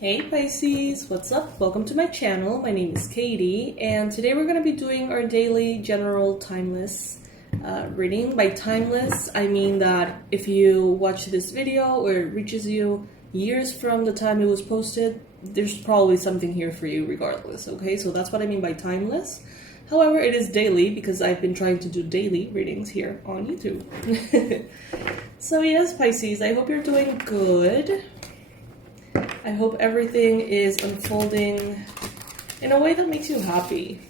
Hey Pisces, what's up? Welcome to my channel. My name is Katie, and today we're going to be doing our daily general timeless reading. By timeless, I mean that if you watch this video or it reaches you years from the time it was posted, there's probably something here for you regardless, okay? So that's what I mean by timeless. However, it is daily because I've been trying to do daily readings here on YouTube. So yes, Pisces, I hope you're doing good. I hope everything is unfolding in a way that makes you happy.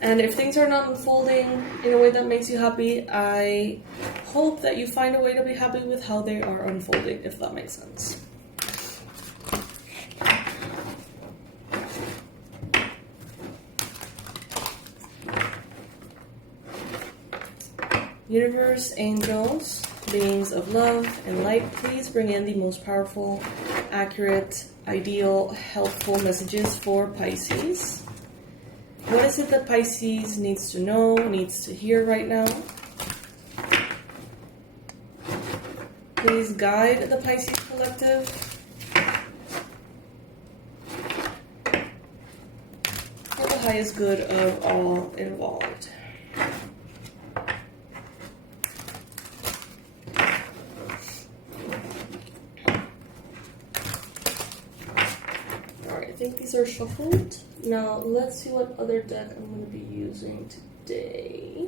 And if things are not unfolding in a way that makes you happy, I hope that you find a way to be happy with how they are unfolding, if that makes sense. Universe, angels, beings of love and light, please bring in the most powerful, accurate, ideal, helpful messages for Pisces. What is it that Pisces needs to know, needs to hear right now? Please guide the Pisces collective. For the highest good of all involved. I think these are shuffled. Now let's see what other deck I'm going to be using today.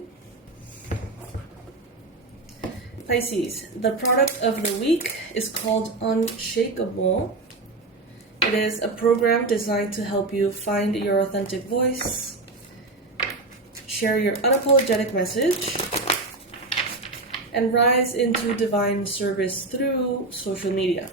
Pisces, the product of the week is called Unshakable. It is a program designed to help you find your authentic voice, share your unapologetic message, and rise into divine service through social media.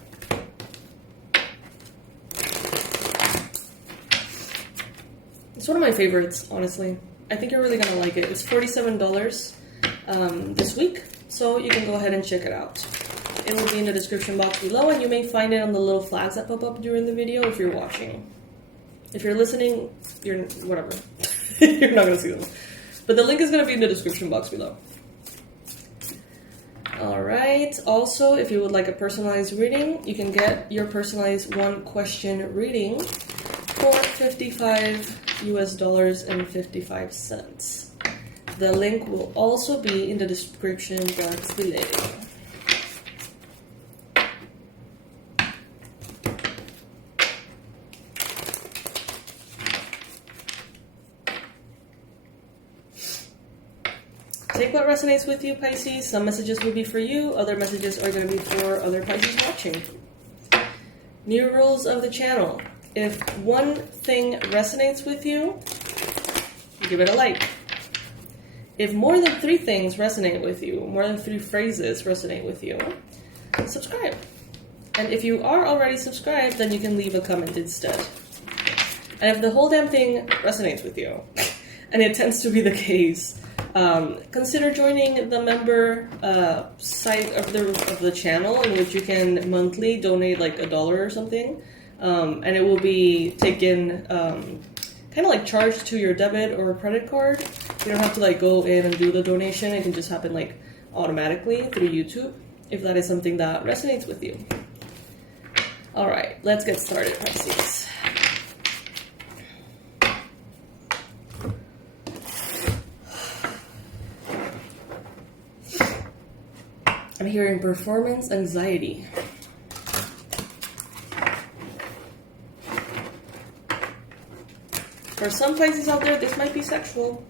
It's one of my favorites, honestly. I think you're really going to like it. It's $47 this week, so you can go ahead and check it out. It will be in the description box below, and you may find it on the little flags that pop up during the video if you're watching. If you're listening, you're whatever. You're not going to see them. But the link is going to be in the description box below. Alright, also, if you would like a personalized reading, you can get your personalized one-question reading for $55.55. The link will also be in the description box below. Take what resonates with you, Pisces. Some messages will be for you, other messages are going to be for other Pisces watching. New rules of the channel. If one thing resonates with you, give it a like. If more than 3 things resonate with you, more than 3 phrases resonate with you, subscribe. And if you are already subscribed, then you can leave a comment instead. And if the whole damn thing resonates with you, and it tends to be the case, consider joining the member site of the channel, in which you can monthly donate like $1 or something. And it will be taken, kind of like charged to your debit or credit card. You don't have to like go in and do the donation. It can just happen like automatically through YouTube, if that is something that resonates with you. All right, let's get started, Pisces. I'm hearing performance anxiety. For some Pisces out there, this might be sexual.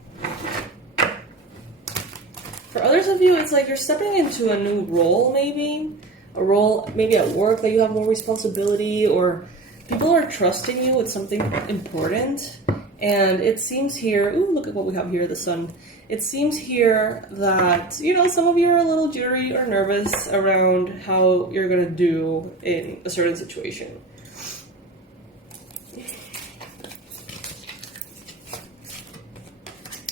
For others of you, it's like you're stepping into a new role, maybe. A role maybe at work that you have more responsibility, or people are trusting you with something important. And it seems here, ooh, look at what we have here, the sun. It seems here that, you know, some of you are a little jittery or nervous around how you're going to do in a certain situation.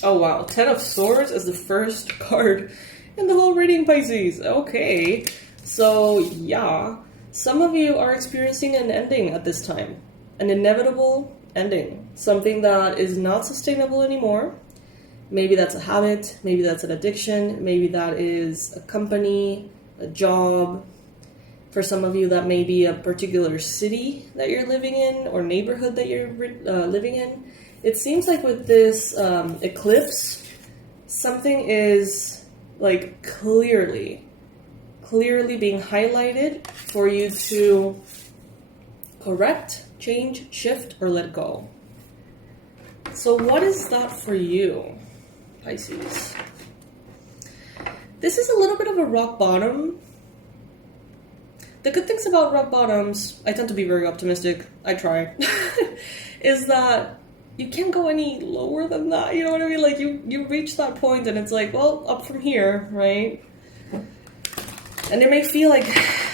Oh wow, 10 of Swords as the first card in the whole reading, Pisces. Okay, so yeah, some of you are experiencing an ending at this time. An inevitable ending. Something that is not sustainable anymore. Maybe that's a habit, maybe that's an addiction, maybe that is a company, a job. For some of you, that may be a particular city that you're living in or neighborhood that you're living in. It seems like with this eclipse, something is like clearly being highlighted for you to correct, change, shift, or let go. So what is that for you, Pisces? This is a little bit of a rock bottom. The good things about rock bottoms, I tend to be very optimistic, I try, is that you can't go any lower than that, you know what I mean? Like, you reach that point and it's like, well, up from here, right? And it may feel like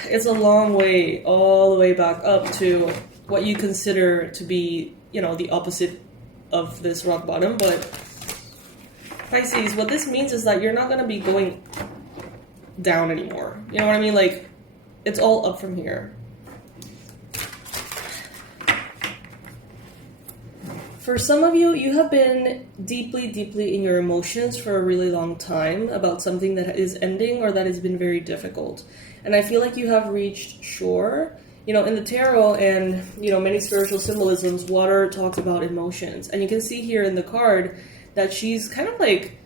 it's a long way, all the way back up to what you consider to be, you know, the opposite of this rock bottom. But Pisces, what this means is that you're not going to be going down anymore. You know what I mean? Like, it's all up from here. For some of you, you have been deeply in your emotions for a really long time about something that is ending or that has been very difficult. And I feel like you have reached shore. You know, in the tarot and, you know, many spiritual symbolisms, water talks about emotions. And you can see here in the card that she's kind of like,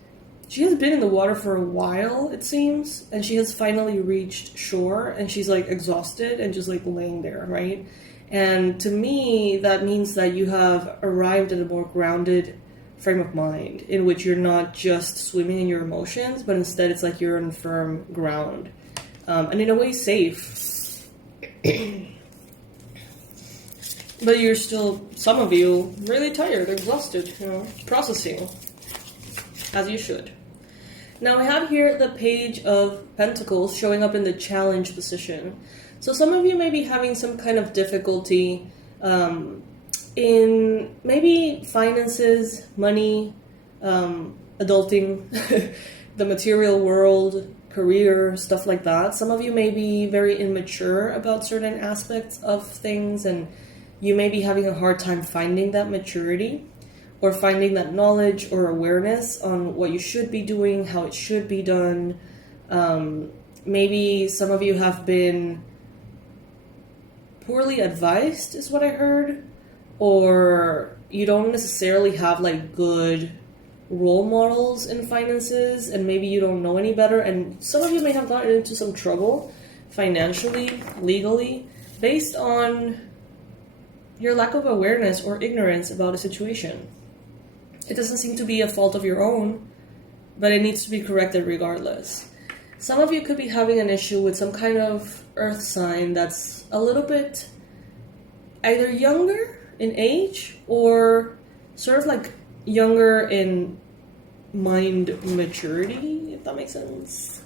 she has been in the water for a while, it seems. And she has finally reached shore and she's like exhausted and just like laying there, right? And to me, that means that you have arrived at a more grounded frame of mind in which you're not just swimming in your emotions, but instead it's like you're on firm ground. And in a way safe. But you're still, some of you, really tired, exhausted, you know, processing, as you should. Now we have here the Page of Pentacles showing up in the challenge position. So some of you may be having some kind of difficulty in maybe finances, money, adulting, the material world, career, stuff like that. Some of you may be very immature about certain aspects of things, and you may be having a hard time finding that maturity or finding that knowledge or awareness on what you should be doing, how it should be done. Maybe some of you have been poorly advised, is what I heard, or you don't necessarily have like good role models in finances, and maybe you don't know any better, and some of you may have gotten into some trouble financially, legally, based on your lack of awareness or ignorance about a situation. It doesn't seem to be a fault of your own, but it needs to be corrected regardless. Some of you could be having an issue with some kind of earth sign that's a little bit either younger in age or sort of like younger in mind maturity, if that makes sense.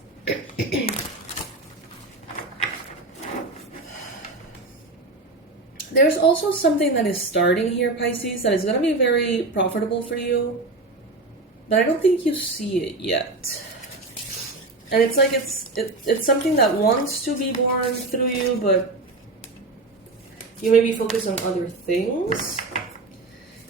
There's also something that is starting here, Pisces, that is going to be very profitable for you, but I don't think you see it yet. And it's like it's something that wants to be born through you, but you may be focused on other things.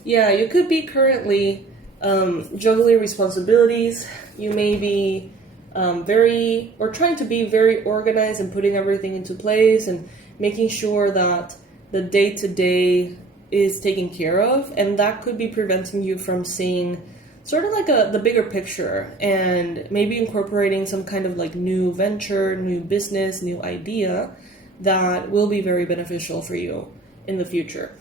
Yeah, you could be currently juggling responsibilities. You may be trying to be very organized and putting everything into place and making sure that the day-to-day is taken care of, and that could be preventing you from seeing sort of like the bigger picture and maybe incorporating some kind of like new venture, new business, new idea that will be very beneficial for you in the future.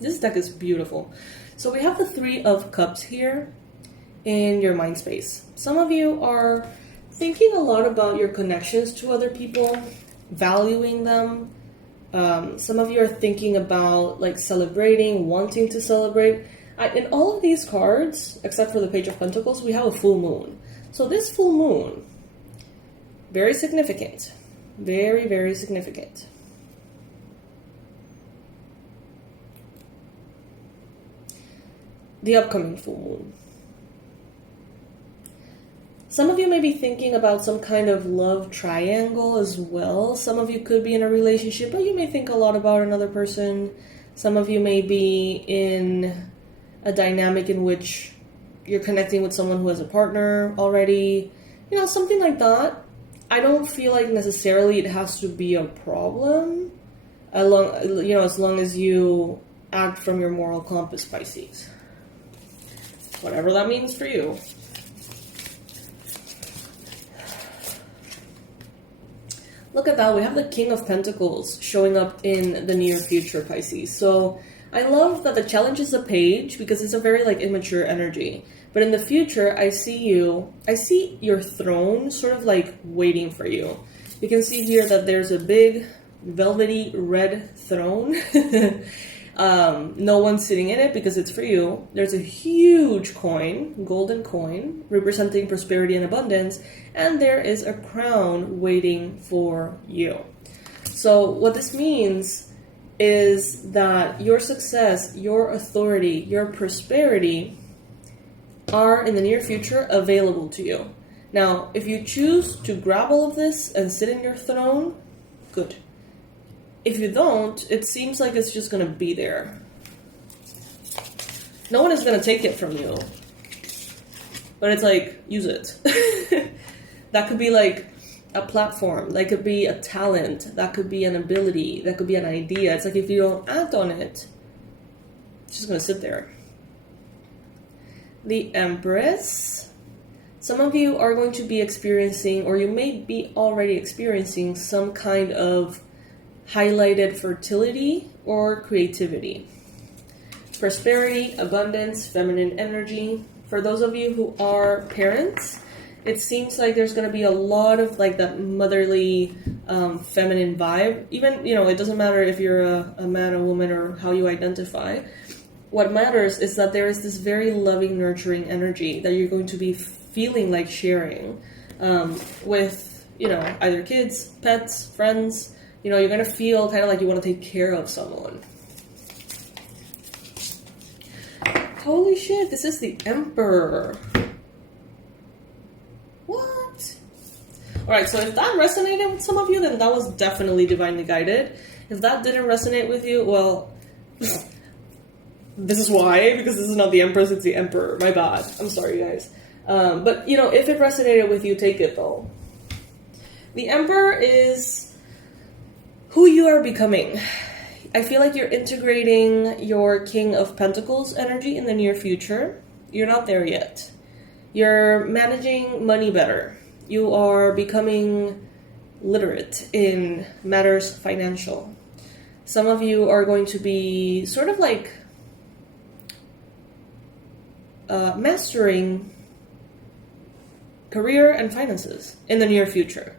This deck is beautiful. So we have the Three of Cups here in your mind space. Some of you are thinking a lot about your connections to other people, valuing them. Some of you are thinking about like celebrating, wanting to celebrate. In all of these cards, except for the Page of Pentacles, we have a full moon. So this full moon, very significant. Very, very significant. The upcoming full moon. Some of you may be thinking about some kind of love triangle as well. Some of you could be in a relationship, but you may think a lot about another person. Some of you may be in a dynamic in which you're connecting with someone who has a partner already, you know, something like that. I don't feel like necessarily it has to be a problem, as long as you act from your moral compass, Pisces. Whatever that means for you. Look at that, we have the King of Pentacles showing up in the near future, Pisces. So I love that the challenge is a page because it's a very like immature energy. But in the future, I see your throne sort of like waiting for you. You can see here that there's a big velvety red throne. No one's sitting in it because it's for you. There's a huge coin, golden coin, representing prosperity and abundance, and there is a crown waiting for you. So what this means is that your success, your authority, your prosperity are in the near future available to you. Now, if you choose to grab all of this and sit in your throne, good. If you don't, it seems like it's just going to be there. No one is going to take it from you. But it's like, use it. That could be like a platform. That could be a talent. That could be an ability. That could be an idea. It's like if you don't act on it, it's just going to sit there. The Empress. Some of you are going to be experiencing, or you may be already experiencing, some kind of highlighted fertility or creativity. Prosperity, abundance, feminine energy. For those of you who are parents, it seems like there's going to be a lot of like that motherly, feminine vibe. Even, it doesn't matter if you're a man, a woman, or how you identify. What matters is that there is this very loving, nurturing energy that you're going to be feeling like sharing with, either kids, pets, friends. You're going to feel kind of like you want to take care of someone. Holy shit, this is the Emperor. What? Alright, so if that resonated with some of you, then that was definitely divinely guided. If that didn't resonate with you, well, this is why, because this is not the Empress, it's the Emperor. My bad. I'm sorry, guys. But, if it resonated with you, take it, though. The Emperor is who you are becoming. I feel like you're integrating your King of Pentacles energy in the near future. You're not there yet. You're managing money better. You are becoming literate in matters financial. Some of you are going to be sort of like mastering career and finances in the near future.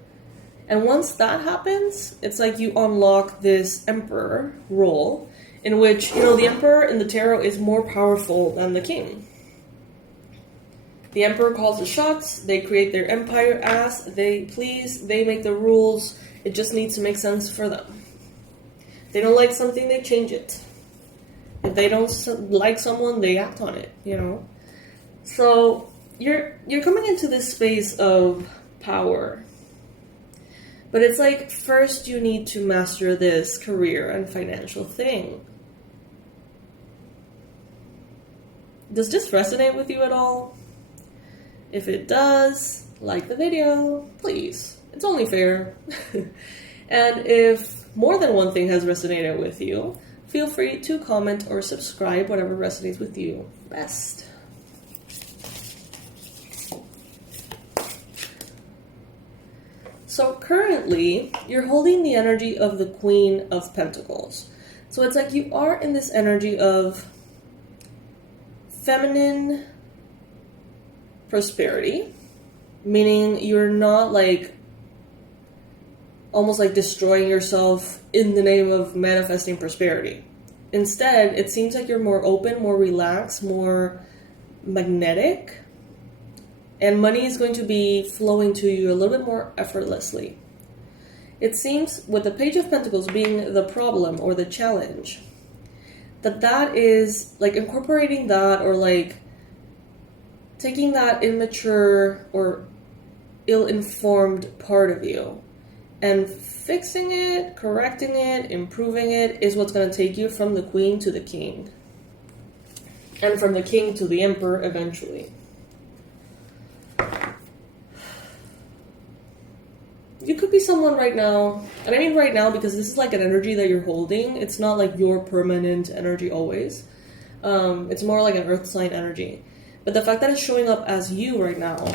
And once that happens, it's like you unlock this Emperor role in which, the Emperor in the tarot is more powerful than the King. The Emperor calls the shots, they create their empire as they please, they make the rules, it just needs to make sense for them. If they don't like something, they change it. If they don't like someone, they act on it, So you're coming into this space of power. But it's like, first you need to master this career and financial thing. Does this resonate with you at all? If it does, like the video, please. It's only fair. And if more than one thing has resonated with you, feel free to comment or subscribe, whatever resonates with you best. So currently, you're holding the energy of the Queen of Pentacles. So it's like you are in this energy of feminine prosperity, meaning you're not like almost like destroying yourself in the name of manifesting prosperity. Instead, it seems like you're more open, more relaxed, more magnetic. And money is going to be flowing to you a little bit more effortlessly. It seems, with the Page of Pentacles being the problem or the challenge, that is like incorporating that, or like taking that immature or ill-informed part of you and fixing it, correcting it, improving it is what's going to take you from the Queen to the King. And from the king to the emperor eventually. You could be someone right now, and I mean right now because this is like an energy that you're holding. It's not like your permanent energy always. It's more like an earth sign energy. But the fact that it's showing up as you right now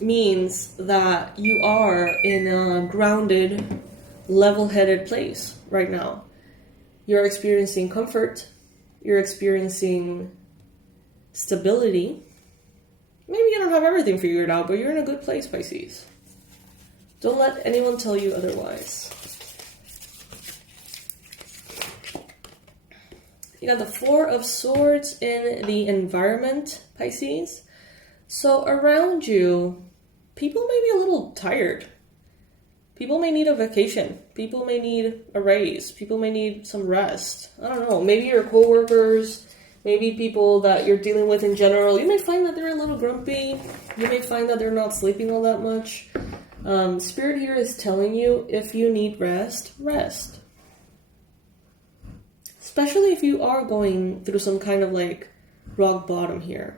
means that you are in a grounded, level-headed place right now. You're experiencing comfort. You're experiencing stability. Maybe you don't have everything figured out, but you're in a good place, Pisces. Don't let anyone tell you otherwise. You got the Four of Swords in the environment, Pisces. So around you, people may be a little tired. People may need a vacation. People may need a raise. People may need some rest. I don't know. Maybe your coworkers, maybe people that you're dealing with in general, you may find that they're a little grumpy. You may find that they're not sleeping all that much. Spirit here is telling you if you need rest, rest. Especially if you are going through some kind of like rock bottom here.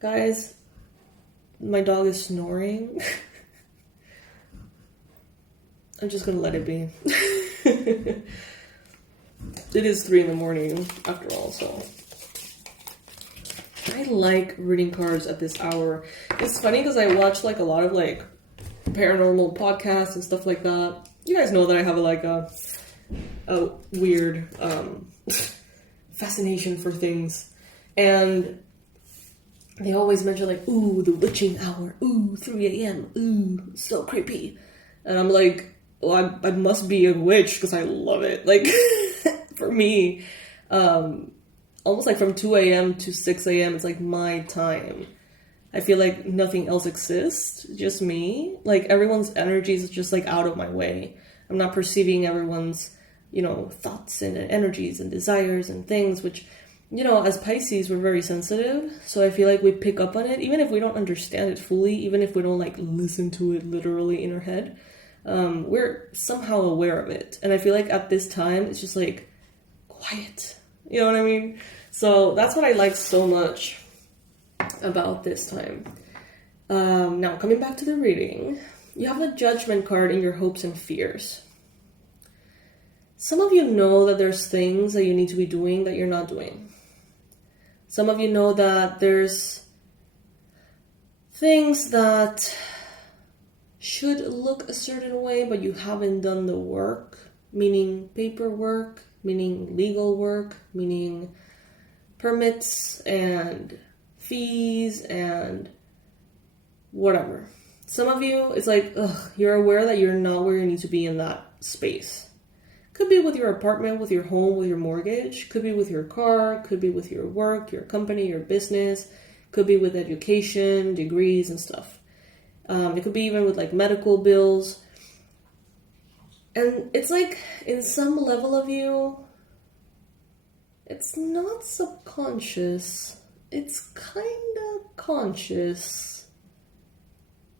Guys, my dog is snoring. I'm just gonna let it be. It is 3 a.m. after all, so. I like reading cards at this hour. It's funny because I watch like a lot of like paranormal podcasts and stuff like that. You guys know that I have a weird fascination for things, and they always mention like, ooh, the witching hour, ooh, 3 a.m, ooh, so creepy. And I'm like, well, I must be a witch because I love it. Like, for me, almost like from 2 a.m. to 6 a.m. it's like my time. I feel like nothing else exists, just me. Like everyone's energy is just like out of my way. I'm not perceiving everyone's, thoughts and energies and desires and things, which, as Pisces, we're very sensitive. So I feel like we pick up on it, even if we don't understand it fully, even if we don't like listen to it literally in our head. We're somehow aware of it. And I feel like at this time, it's just like quiet. You know what I mean? So that's what I like so much about this time. Now, coming back to the reading, you have the Judgment card in your hopes and fears. Some of you know that there's things that you need to be doing that you're not doing. Some of you know that there's things that should look a certain way, but you haven't done the work, meaning paperwork, meaning legal work, meaning permits and fees and whatever. Some of you, it's like, you're aware that you're not where you need to be in that space. Could be with your apartment, with your home, with your mortgage. Could be with your car. Could be with your work, your company, your business. Could be with education, degrees and stuff. It could be even with like medical bills. And it's like, in some level of you, it's not subconscious. It's kind of conscious.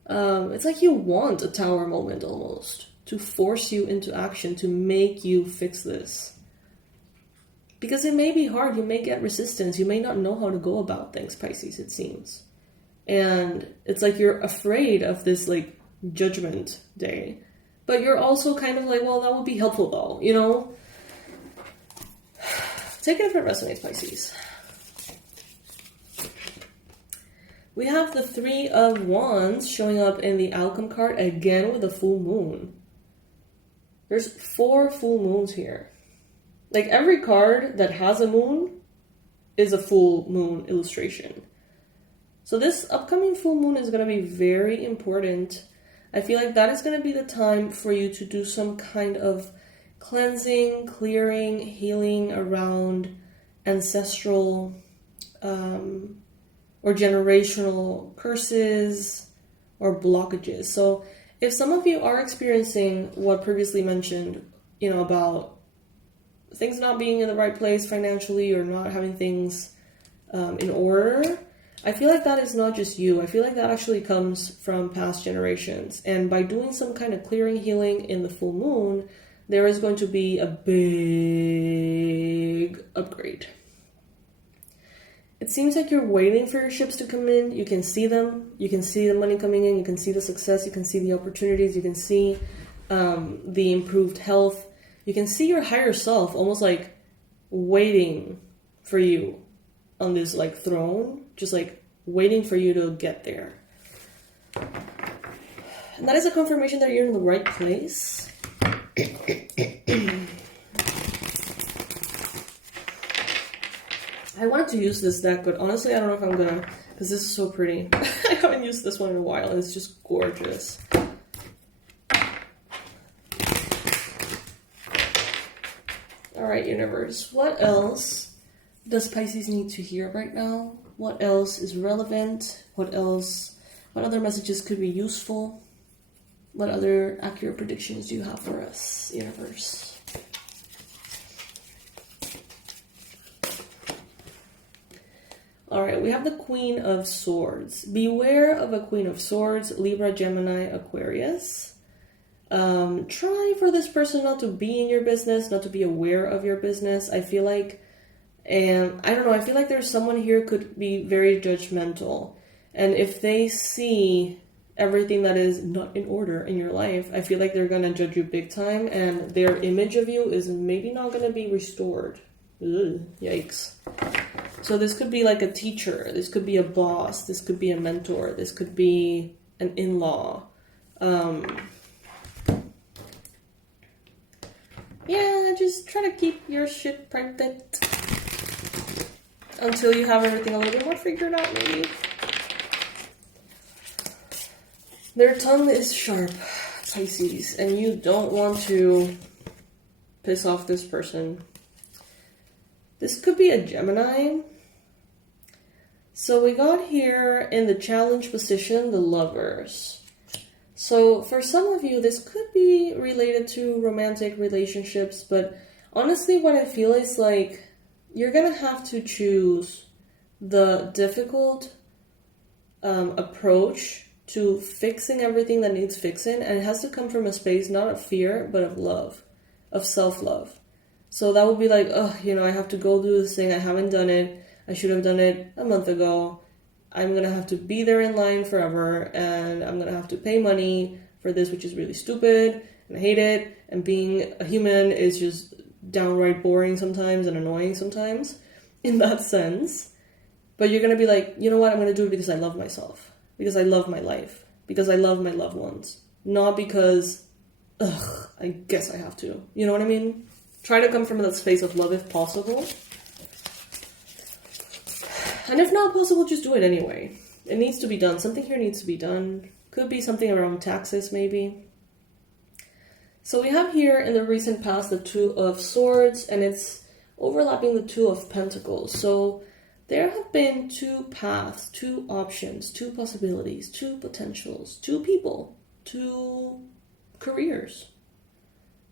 It's like you want a tower moment almost, to force you into action, to make you fix this. Because it may be hard, you may get resistance, you may not know how to go about things, Pisces, it seems. And it's like you're afraid of this like judgment day. But you're also kind of like, well, that would be helpful though, Take it if it resonates, Pisces. We have the Three of Wands showing up in the Outcome card again with a full moon. There's 4 full moons here. Like every card that has a moon is a full moon illustration. So this upcoming full moon is going to be very important. I feel like that is going to be the time for you to do some kind of cleansing, clearing, healing around ancestral or generational curses or blockages. So if some of you are experiencing what previously mentioned, about things not being in the right place financially or not having things in order, I feel like that is not just you. I feel like that actually comes from past generations. And by doing some kind of clearing, healing in the full moon, there is going to be a big upgrade. it seems like you're waiting for your ships to come in. You can see them. You can see the money coming in. You can see the success. You can see the opportunities. You can see the improved health. You can see your higher self almost like waiting for you on this like throne, just like waiting for you to get there. And that is a confirmation that you're in the right place. I wanted to use this deck, but honestly, I don't know if I'm gonna, because this is so pretty. I haven't used this one in a while, and it's just gorgeous. Alright, universe, what else does Pisces need to hear right now? What else is relevant? What other messages could be useful? What other accurate predictions do you have for us, universe? All right, we have the Queen of Swords. Beware of a Queen of Swords, Libra, Gemini, Aquarius. Try for this person not to be in your business, not to be aware of your business. I feel like, I don't know, I feel like there's someone here could be very judgmental. And if they see everything that is not in order in your life, I feel like they're going to judge you big time, and their image of you is maybe not going to be restored. Ugh, yikes. So this could be like a teacher, this could be a boss, this could be a mentor, this could be an in-law. Yeah, just try to keep your shit private until you have everything a little bit more figured out, maybe. Their tongue is sharp, Pisces, and you don't want to piss off this person. This could be a Gemini. So we got here in the challenge position, the Lovers. So for some of you, this could be related to romantic relationships, but honestly, what I feel is like you're going to have to choose the difficult approach to fixing everything that needs fixing, and it has to come from a space not of fear, but of love, of self-love. So that would be like, oh, you know, I have to go do this thing. I haven't done it. I should have done it a month ago. I'm going to have to be there in line forever. And I'm going to have to pay money for this, which is really stupid. And I hate it. And being a human is just downright boring sometimes and annoying sometimes in that sense. But you're going to be like, you know what? I'm going to do it because I love myself. Because I love my life. Because I love my loved ones. Not because, I guess I have to. You know what I mean? Try to come from that space of love if possible. And if not possible, just do it anyway. It needs to be done. Something here needs to be done. Could be something around taxes, maybe. So we have here in the recent past the Two of Swords, and it's overlapping the Two of Pentacles. So there have been two paths, two options, two possibilities, two potentials, two people, two careers,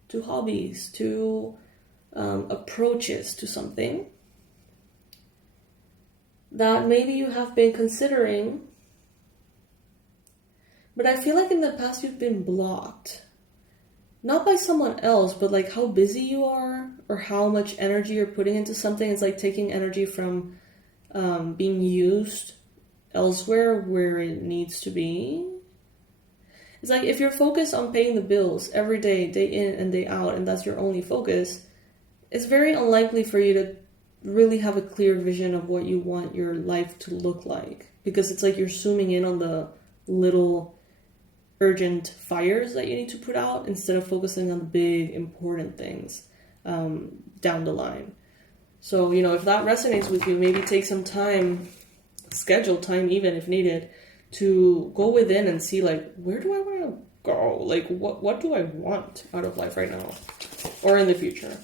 two hobbies, two approaches to something that maybe you have been considering, but I feel like in the past you've been blocked. Not by someone else, but like how busy you are or how much energy you're putting into something. It's like taking energy from being used elsewhere where it needs to be. It's like if you're focused on paying the bills every day, day in and day out, and that's your only focus, it's very unlikely for you to really have a clear vision of what you want your life to look like. Because it's like you're zooming in on the little urgent fires that you need to put out instead of focusing on the big, important things down the line. So, you know, if that resonates with you, maybe take some time, schedule time even if needed, to go within and see, like, where do I want to go? Like, what do I want out of life right now or in the future?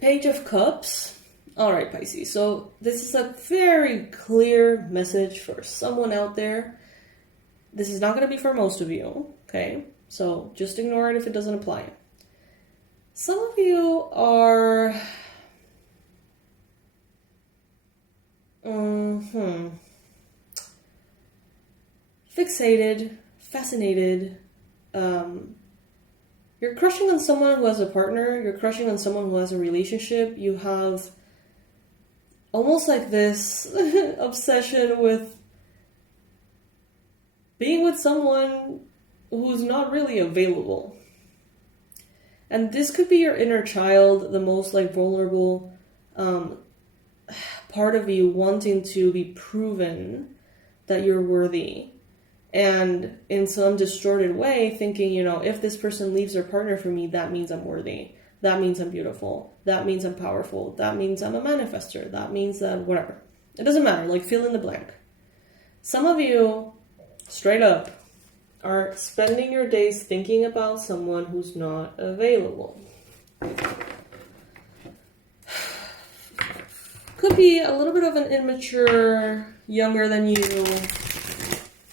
Page of Cups. All right, Pisces. So this is a very clear message for someone out there. This is not going to be for most of you, okay? So just ignore it if it doesn't apply. Some of you are fixated, fascinated, You're crushing on someone who has a partner. You're crushing on someone who has a relationship. You have almost like this obsession with being with someone who's not really available. And this could be your inner child, the most like vulnerable part of you wanting to be proven that you're worthy. And in some distorted way, thinking, you know, if this person leaves their partner for me, that means I'm worthy. That means I'm beautiful. That means I'm powerful. That means I'm a manifester. That means that whatever. It doesn't matter, like fill in the blank. Some of you, straight up, are spending your days thinking about someone who's not available. Could be a little bit of an immature, younger than you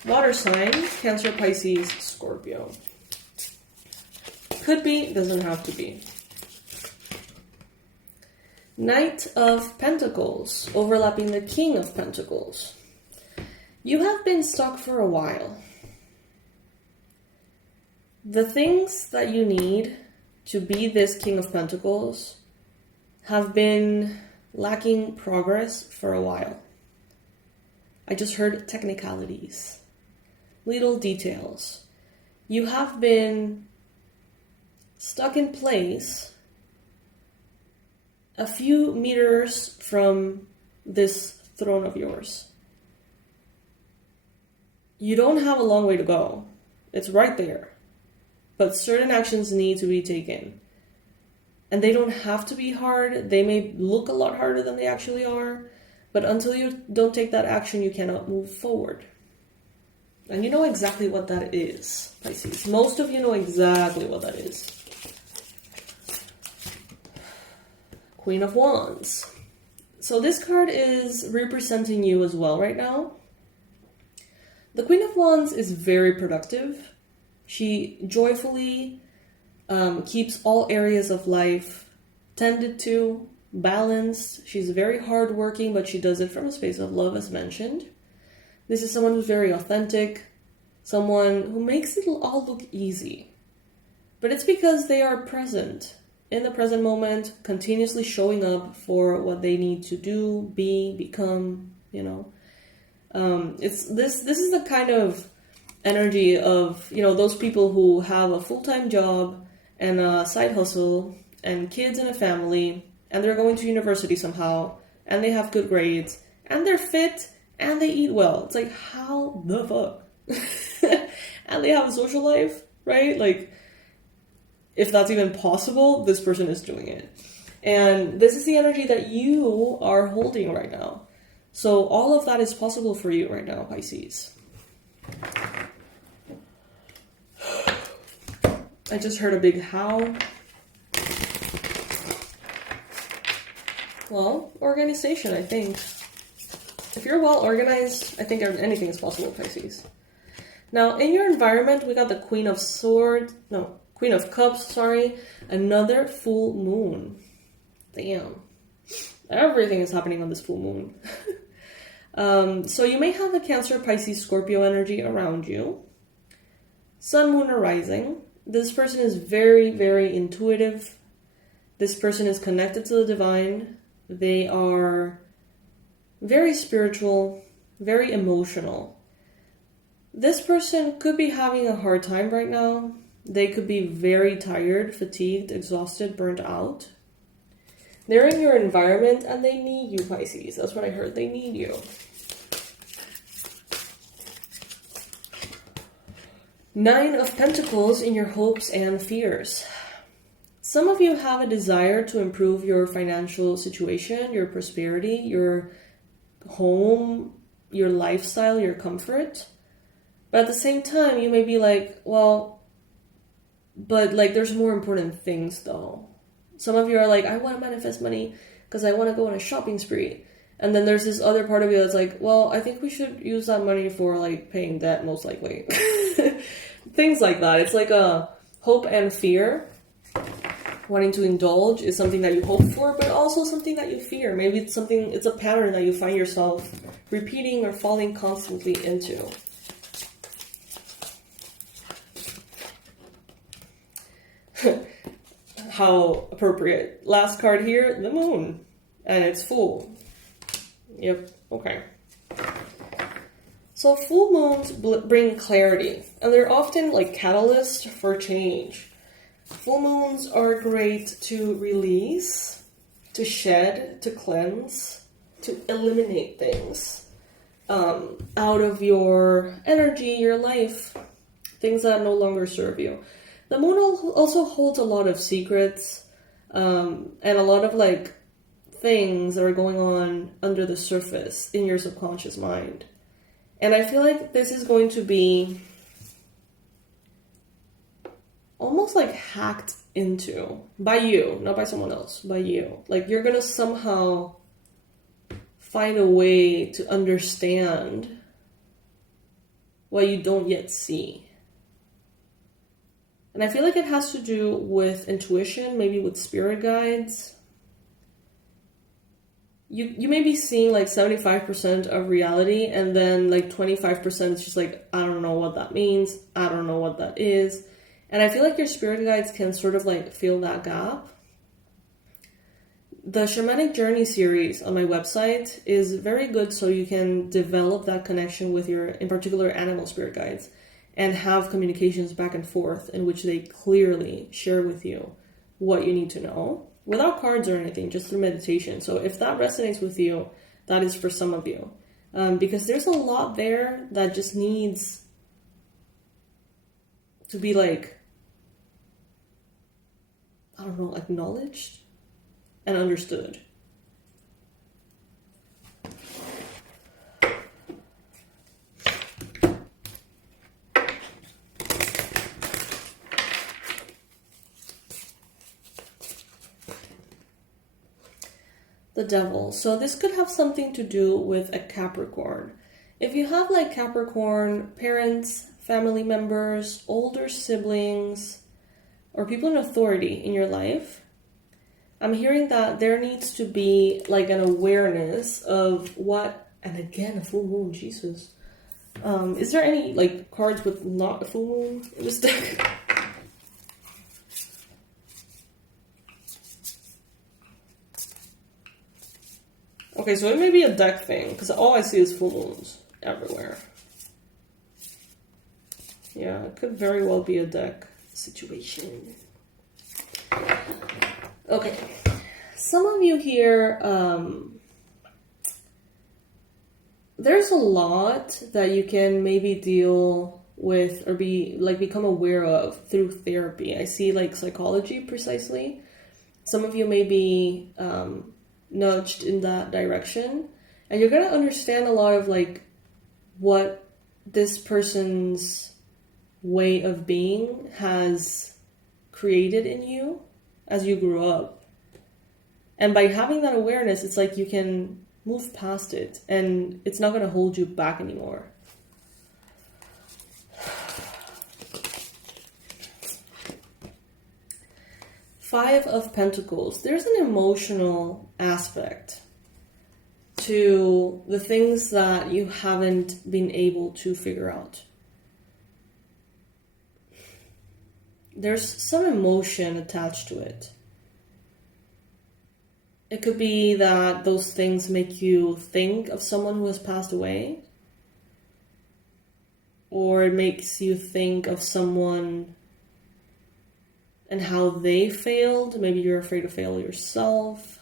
water sign, Cancer, Pisces, Scorpio. Could be, doesn't have to be. Knight of Pentacles, overlapping the King of Pentacles. You have been stuck for a while. The things that you need to be this King of Pentacles have been lacking progress for a while. I just heard technicalities, little details. You have been stuck in place a few meters from this throne of yours. You don't have a long way to go. It's right there. But certain actions need to be taken. And they don't have to be hard. They may look a lot harder than they actually are. But until you don't take that action, you cannot move forward. And you know exactly what that is, Pisces. Most of you know exactly what that is. Queen of Wands. So this card is representing you as well right now. The Queen of Wands is very productive. She joyfully keeps all areas of life tended to, balanced. She's very hardworking, but she does it from a space of love, as mentioned. This is someone who's very authentic, someone who makes it all look easy. But it's because they are present, in the present moment, continuously showing up for what they need to do, be, become, you know. This is the kind of energy of, you know, those people who have a full-time job and a side hustle and kids and a family, and they're going to university somehow, and they have good grades, and they're fit, and they eat well. It's like, how the fuck? And they have a social life, right? Like, if that's even possible, this person is doing it. And this is the energy that you are holding right now. So all of that is possible for you right now, Pisces. I just heard a big howl. Well, organization, I think. If you're well organized, I think anything is possible, Pisces. Now, in your environment, we got the Queen of Cups, sorry. Another full moon. Damn. Everything is happening on this full moon. So you may have a Cancer, Pisces, Scorpio energy around you. Sun, Moon, or Rising. This person is very, very intuitive. This person is connected to the divine. They are very spiritual, very emotional. This person could be having a hard time right now. They could be very tired, fatigued, exhausted, burnt out. They're in your environment and they need you, Pisces. That's what I heard. They need you. Nine of Pentacles in your hopes and fears. Some of you have a desire to improve your financial situation, your prosperity, your home, your lifestyle, your comfort. But at the same time, you may be like, well, but like there's more important things though. Some of you are like, I want to manifest money because I want to go on a shopping spree. And then there's this other part of you that's like, well, I think we should use that money for like paying debt most likely. Things like that. It's like a hope and fear. Wanting to indulge is something that you hope for, but also something that you fear. Maybe it's a pattern that you find yourself repeating or falling constantly into. how appropriate. Last card here, the moon. And it's full. Yep, okay. So full moons bring clarity. And they're often like catalysts for change. Full moons are great to release, to shed, to cleanse, to eliminate things out of your energy, your life, things that no longer serve you. The moon also holds a lot of secrets and a lot of like things that are going on under the surface in your subconscious mind. And I feel like this is going to be almost like hacked into by you, not by someone else, by you. Like you're going to somehow find a way to understand what you don't yet see. And I feel like it has to do with intuition, maybe with spirit guides. You may be seeing like 75% of reality, and then like 25% is just like, I don't know what that means. I don't know what that is. And I feel like your spirit guides can sort of like fill that gap. The Shamanic Journey series on my website is very good so you can develop that connection with your, in particular, animal spirit guides and have communications back and forth in which they clearly share with you what you need to know without cards or anything, just through meditation. So if that resonates with you, that is for some of you. Because there's a lot there that just needs to be like, I don't know, acknowledged and understood. The Devil. So this could have something to do with a Capricorn. If you have like Capricorn parents, family members, older siblings, or people in authority in your life, I'm hearing that there needs to be like an awareness of what, and again, a full moon, Jesus. Is there any like cards with not a full moon in this deck? Okay, so it may be a deck thing, because all I see is full moons everywhere. Yeah, it could very well be a deck situation. Okay, some of you here, there's a lot that you can maybe deal with or become aware of through therapy. I see like psychology precisely. Some of you may be nudged in that direction, and you're going to understand a lot of like what this person's way of being has created in you as you grew up. And by having that awareness, it's like you can move past it and it's not going to hold you back anymore. Five of Pentacles. There's an emotional aspect to the things that you haven't been able to figure out. There's some emotion attached to it. It could be that those things make you think of someone who has passed away, or it makes you think of someone and how they failed. Maybe you're afraid to fail yourself.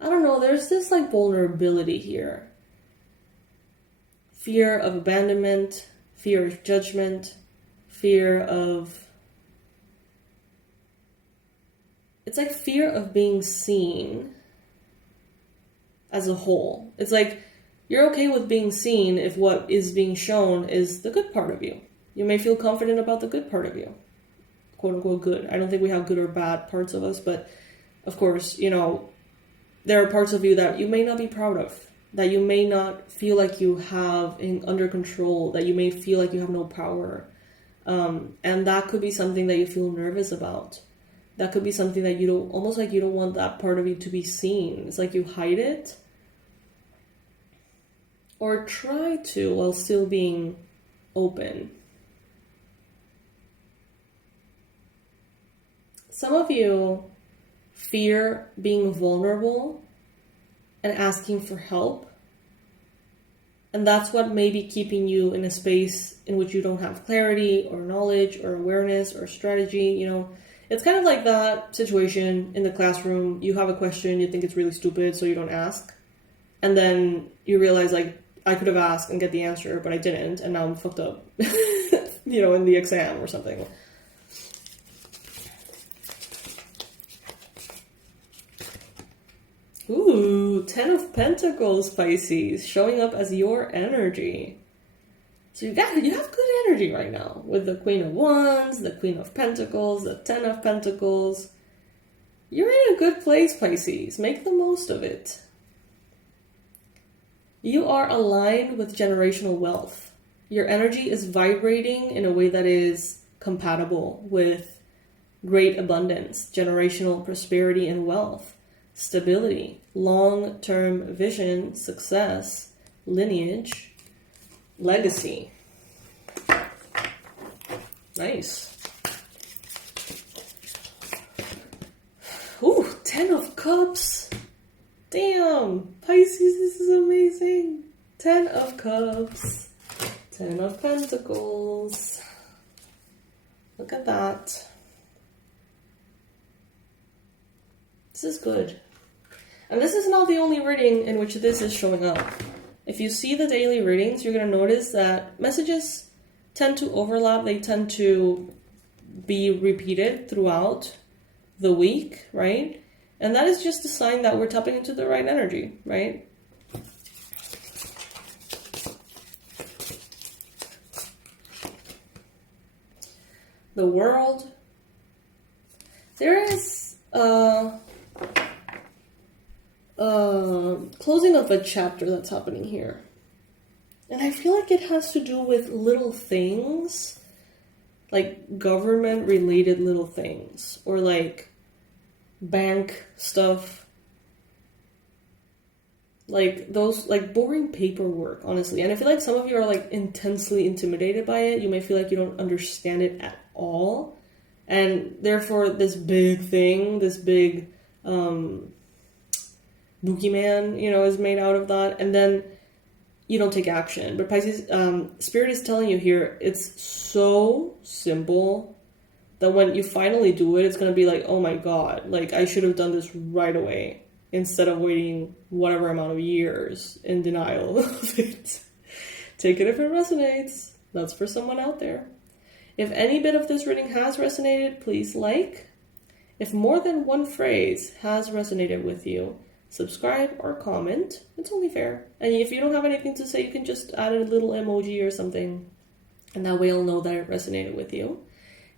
I don't know, there's this like vulnerability here. Fear of abandonment, fear of judgment, fear of... It's like fear of being seen as a whole. It's like you're okay with being seen if what is being shown is the good part of you. You may feel confident about the good part of you. Quote unquote good. I don't think we have good or bad parts of us, but of course, you know, there are parts of you that you may not be proud of, that you may not feel like you have under control, that you may feel like you have no power. And that could be something that you feel nervous about. That could be something that you don't, almost like you don't want that part of you to be seen. It's like you hide it. Or try to while still being open. some of you fear being vulnerable and asking for help. And that's what may be keeping you in a space in which you don't have clarity or knowledge or awareness or strategy. You know, it's kind of like that situation in the classroom. You have a question, you think it's really stupid, so you don't ask. And then you realize, like, I could have asked and get the answer, but I didn't. And now I'm fucked up, you know, in the exam or something. Ooh, 10 of Pentacles, Pisces, showing up as your energy. So you have good energy right now with the Queen of Wands, the Queen of Pentacles, the 10 of Pentacles. You're in a good place, Pisces. Make the most of it. You are aligned with generational wealth. Your energy is vibrating in a way that is compatible with great abundance, generational prosperity and wealth. Stability, long-term vision, success, lineage, legacy. Nice. Ooh, 10 of Cups. Damn, Pisces, this is amazing. 10 of Cups, 10 of Pentacles. Look at that. This is good. And this is not the only reading in which this is showing up. If you see the daily readings, you're going to notice that messages tend to overlap. They tend to be repeated throughout the week, right? And that is just a sign that we're tapping into the right energy, right? The World. There is closing of a chapter that's happening here. And I feel like it has to do with little things, like government-related little things, or like bank stuff. Like those, like boring paperwork, honestly. And I feel like some of you are like intensely intimidated by it. You may feel like you don't understand it at all. And therefore this big thing, this big boogeyman, you know, is made out of that. And then you don't take action. But Pisces, Spirit is telling you here, it's so simple that when you finally do it, it's going to be like, oh my God, like I should have done this right away instead of waiting whatever amount of years in denial of it. Take it if it resonates. That's for someone out there. If any bit of this reading has resonated, please like. If more than one phrase has resonated with you, subscribe or comment. It's only fair. And if you don't have anything to say, you can just add a little emoji or something. And that way I'll know that it resonated with you.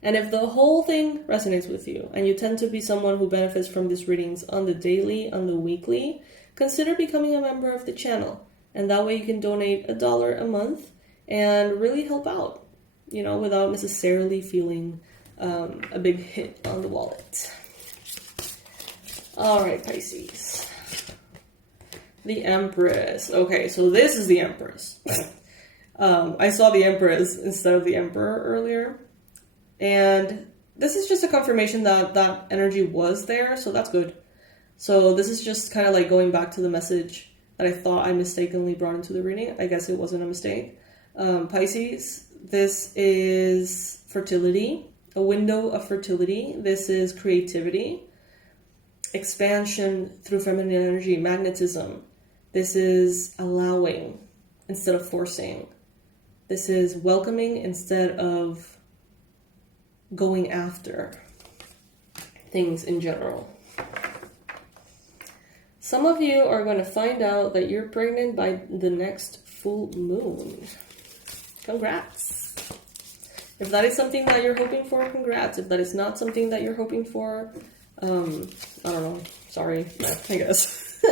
And if the whole thing resonates with you, and you tend to be someone who benefits from these readings on the daily, on the weekly, consider becoming a member of the channel. And that way you can donate $1 a month and really help out, you know, without necessarily feeling a big hit on the wallet. All right, Pisces. The Empress. Okay, so this is the Empress. I saw the Empress instead of the Emperor earlier. And this is just a confirmation that that energy was there, so that's good. So this is just kind of like going back to the message that I thought I mistakenly brought into the reading. I guess it wasn't a mistake. Pisces, this is fertility, a window of fertility. This is creativity, expansion through feminine energy, magnetism. This is allowing instead of forcing. This is welcoming instead of going after things in general. Some of you are going to find out that you're pregnant by the next full moon. Congrats. If that is something that you're hoping for, congrats. If that is not something that you're hoping for, I don't know. Sorry, I guess.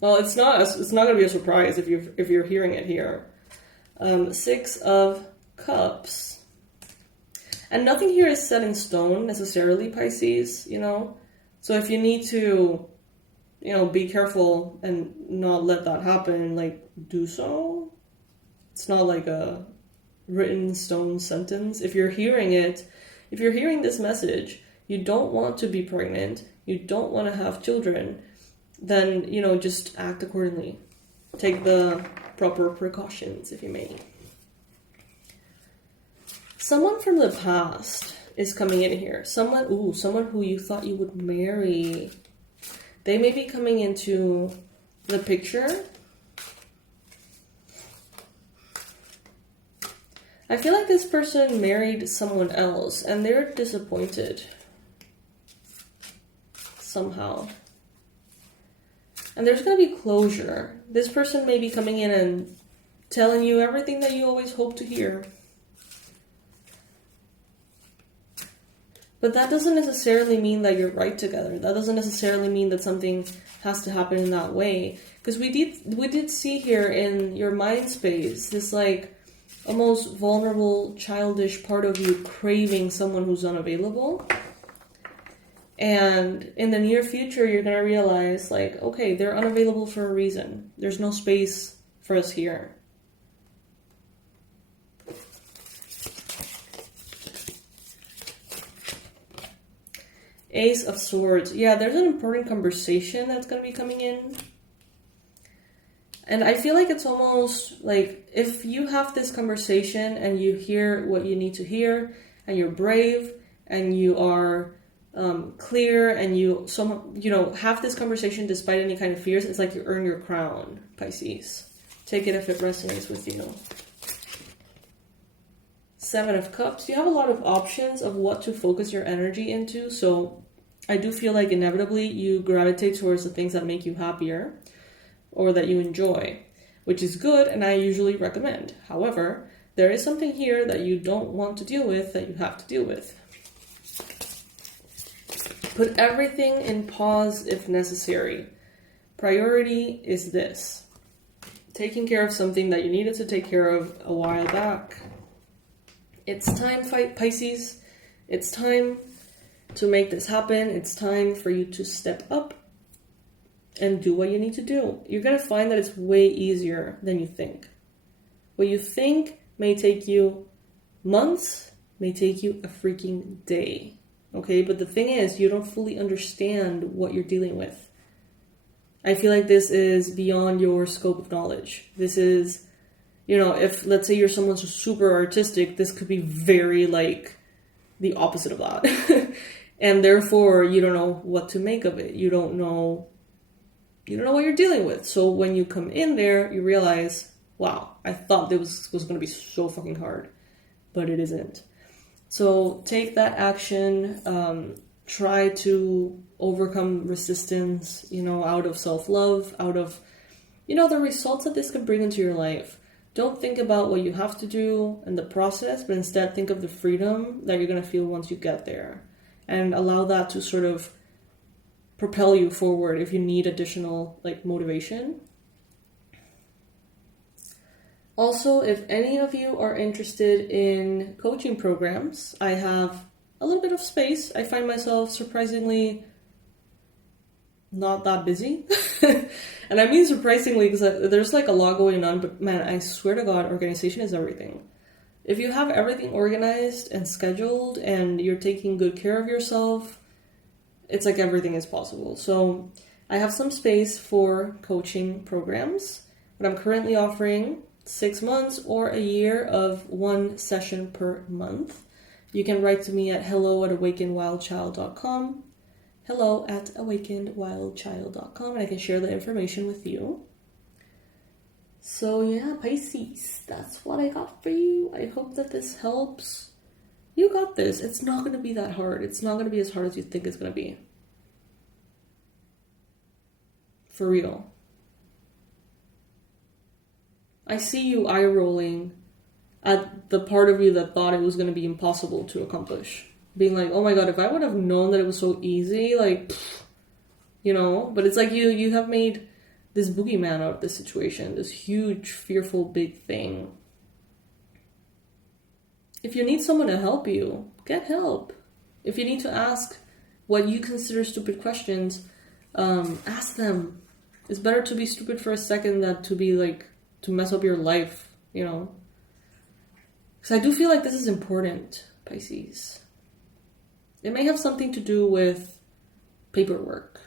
Well, it's not going to be a surprise if you're hearing it here. 6 of Cups. And nothing here is set in stone necessarily, Pisces, you know. So if you need to, you know, be careful and not let that happen, like, do so. It's not like a written stone sentence. If you're hearing this message, you don't want to be pregnant, you don't want to have children, then, just act accordingly. Take the proper precautions, if you may. Someone from the past is coming in here. Someone who you thought you would marry. They may be coming into the picture. I feel like this person married someone else and they're disappointed somehow. And there's going to be closure. This person may be coming in and telling you everything that you always hope to hear. But that doesn't necessarily mean that you're right together. That doesn't necessarily mean that something has to happen in that way. Because we did see here in your mind space this like almost vulnerable, childish part of you craving someone who's unavailable. And in the near future, you're going to realize like, okay, they're unavailable for a reason. There's no space for us here. Ace of Swords. Yeah, there's an important conversation that's going to be coming in. And I feel like it's almost like if you have this conversation and you hear what you need to hear, and you're brave, and you are clear, and you have this conversation despite any kind of fears, it's like you earn your crown, Pisces. Take it if it resonates with you. Seven of Cups. You have a lot of options of what to focus your energy into. So I do feel like inevitably you gravitate towards the things that make you happier or that you enjoy, which is good and I usually recommend. However, there is something here that you don't want to deal with that you have to deal with. Put everything in pause if necessary. Priority is this. Taking care of something that you needed to take care of a while back. It's time, Pisces. It's time to make this happen. It's time for you to step up and do what you need to do. You're going to find that it's way easier than you think. What you think may take you months, may take you a freaking day. Okay, but the thing is, you don't fully understand what you're dealing with. I feel like this is beyond your scope of knowledge. This is, if let's say you're someone who's super artistic, this could be very like the opposite of that. And therefore, you don't know what to make of it. You don't know what you're dealing with. So when you come in there, you realize, wow, I thought this was going to be so fucking hard, but it isn't. So take that action, try to overcome resistance, out of self-love, out of, the results that this could bring into your life. Don't think about what you have to do and the process, but instead think of the freedom that you're going to feel once you get there. And allow that to sort of propel you forward if you need additional motivation. Also, if any of you are interested in coaching programs, I have a little bit of space. I find myself surprisingly not that busy. And I mean surprisingly because there's a lot going on, but man, I swear to God, organization is everything. If you have everything organized and scheduled and you're taking good care of yourself, it's like everything is possible. So I have some space for coaching programs, but I'm currently offering 6 months or a year of 1 session per month. You can write to me at hello@awakenedwildchild.com. hello@awakenedwildchild.com, and I can share the information with you. So yeah, Pisces, that's what I got for you. I hope that this helps. You got this. It's not going to be that hard. It's not going to be as hard as you think it's going to be. For real. I see you eye rolling at the part of you that thought it was going to be impossible to accomplish. Being like, oh my God, if I would have known that it was so easy, but it's like you have made this boogeyman out of this situation, this huge, fearful, big thing. If you need someone to help you, get help. If you need to ask what you consider stupid questions, ask them. It's better to be stupid for a second than to be like, to mess up your life, you know? to mess up your life, you know? To mess up your life, Because I do feel like this is important, Pisces. It may have something to do with paperwork.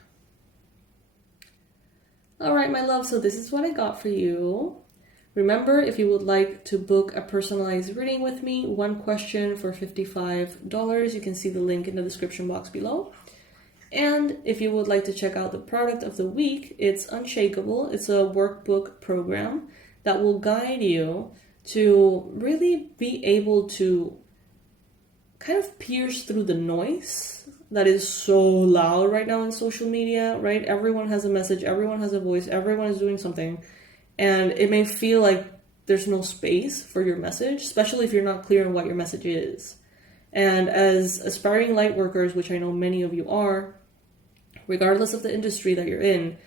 All right, my love, so this is what I got for you. Remember, if you would like to book a personalized reading with me, one question for $55, you can see the link in the description box below. And if you would like to check out the product of the week, it's Unshakable. It's a workbook program that will guide you to really be able to kind of pierce through the noise that is so loud right now in social media, right? Everyone has a message, everyone has a voice, everyone is doing something. And it may feel like there's no space for your message, especially if you're not clear on what your message is. And as aspiring light workers, which I know many of you are, regardless of the industry that you're in,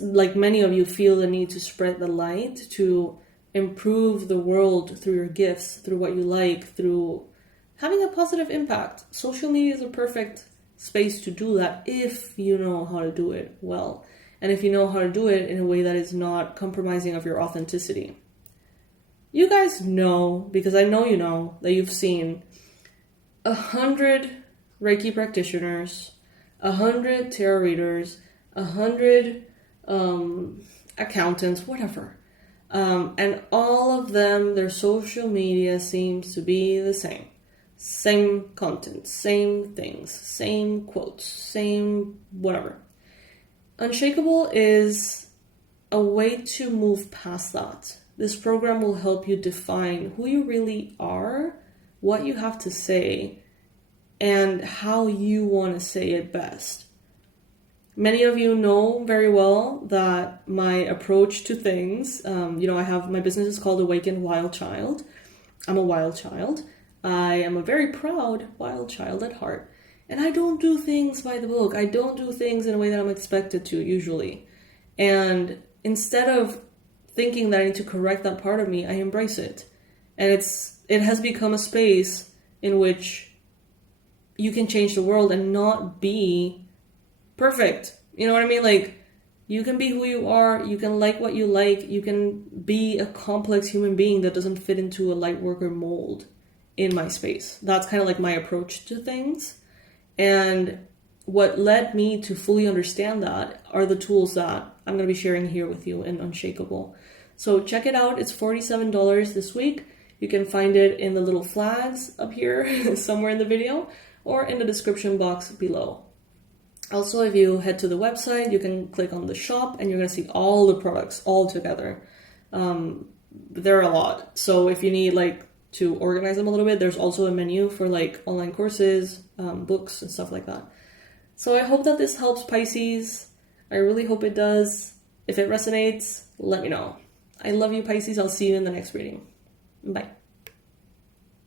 like many of you feel the need to spread the light, to improve the world through your gifts, through what you like, through having a positive impact. Social media is a perfect space to do that if you know how to do it well. And if you know how to do it in a way that is not compromising of your authenticity. You guys know, because I know you know, that you've seen 100 Reiki practitioners, 100 tarot readers, 100 accountants, whatever. And all of them, their social media seems to be the same. Same content, same things, same quotes, same whatever. Unshakable is a way to move past that. This program will help you define who you really are, what you have to say, and how you want to say it best. Many of you know very well that my approach to things, my business is called Awakened Wild Child. I'm a wild child. I am a very proud wild child at heart. And I don't do things by the book. I don't do things in a way that I'm expected to, usually. And instead of thinking that I need to correct that part of me, I embrace it. And it has become a space in which you can change the world and not be perfect. You know what I mean? Like, you can be who you are. You can like what you like. You can be a complex human being that doesn't fit into a light worker mold in my space. That's kind of like my approach to things. And what led me to fully understand that are the tools that I'm going to be sharing here with you in Unshakable. So check it out. It's $47 this week. You can find it in the little flags up here somewhere in the video or in the description box below. Also, if you head to the website, you can click on the shop and you're going to see all the products all together. There are a lot. So if you need to organize them a little bit, there's also a menu for online courses, books and stuff like that. So I hope that this helps, Pisces. I really hope it does. If it resonates, let me know. I love you, Pisces. I'll see you in the next reading. Bye.